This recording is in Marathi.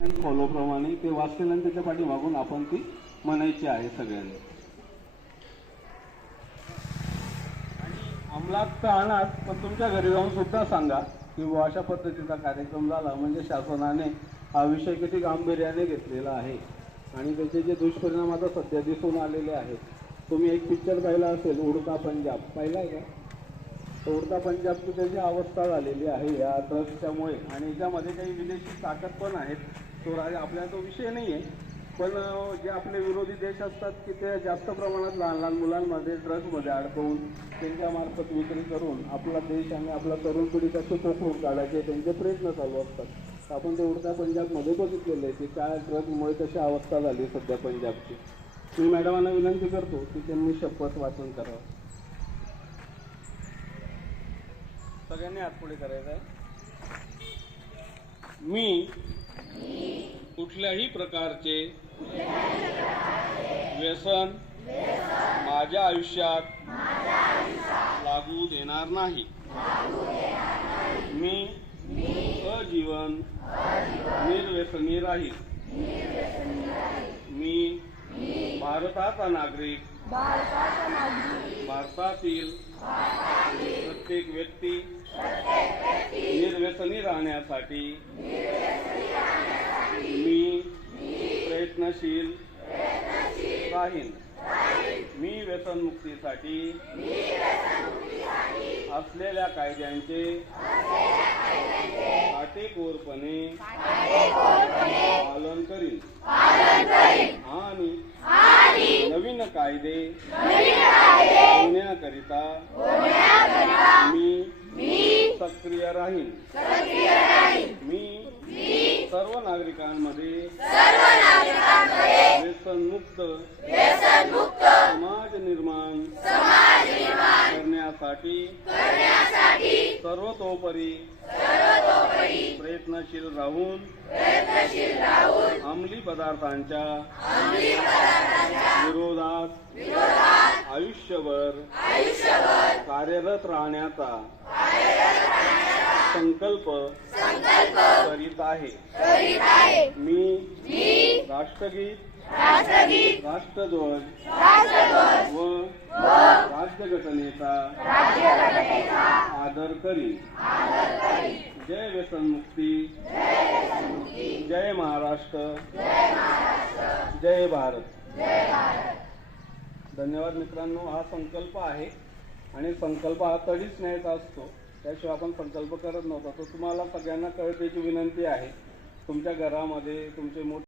फॉलो प्रमाणे ते वाचतील आणि त्याच्या पाठीमागून आपण ती म्हणायची आहे सगळ्यांनी. अंमलात तर आणाच पण तुमच्या घरी जाऊन सुद्धा सांगा की अशा पद्धतीचा कार्यक्रम झाला म्हणजे शासनाने हा विषय किती गांभीर्याने घेतलेला आहे. आणि त्याचे जे दुष्परिणाम आता सध्या दिसून आलेले आहेत. तुम्ही एक पिक्चर पाहिला असेल उडका पंजाब. पाहिला आहे का? उडता पंजाबची त्याची अवस्था झालेली आहे या ड्रग्सच्यामुळे आणि याच्यामध्ये काही विदेशी ताकद पण आहेत. तो राज आपल्या तो विषय नाही आहे पण जे आपले विरोधी देश असतात की ते जास्त प्रमाणात लहान लहान मुलांमध्ये ड्रग्जमध्ये अडकवून त्यांच्यामार्फत विक्री करून आपला देश आणि आपला तरुण पिढी कसे पोखरून काढायचे त्यांचे प्रयत्न चालू असतात. आपण ते उडता पंजाबमध्ये बघितलेलं आहे की काय ड्रग्जमुळे कशी अवस्था झाली सध्या पंजाबची. मी मॅडमांना विनंती करतो की त्यांनी शपथ वाचन करावं. सगळ्यांनी हात पुढे आहे. मी कुठल्याही प्रकारचे व्यसन माझ्या आयुष्यात लागू देणार नाही. मी अजीवन निर्व्यसनी राहील. मी भारताचा नागरिक. भारतातील प्रत्येक व्यक्ती निर्व्यसनी राहण्यासाठी मी प्रयत्नशील राहीन. मी व्यसनमुक्तीसाठी असलेल्या कायद्यांचे काटेकोरपणे पालन करीन आणि नवीन कायदे. होण्याकरिता मी सक्रिय राहीन. मी सर्व नागरिकांमध्ये व्यसनमुक्त समाज निर्माण करण्यासाठी सर्वतोपरी प्रयत्नशील राहून अंमली पदार्थांच्या विरोधात आयुष्यभर कार्यरत राहण्याचा संकल्प करीत आहे. मी राष्ट्रगीत राष्ट्रध्वज व राज्यघटनेचा आदर करीन. जय व्यसनमुक्ती. महाराष्ट्र। जय भारत धन्यवाद मित्रांनो हा संकल्प आहे आणि संकल्प हा तडीच न्यायचा असतो. त्याशिवाय आपण संकल्प करत नव्हतो. तर तुम्हाला सगळ्यांना कळतेची विनंती आहे. तुमच्या घरामध्ये तुमचे मोठे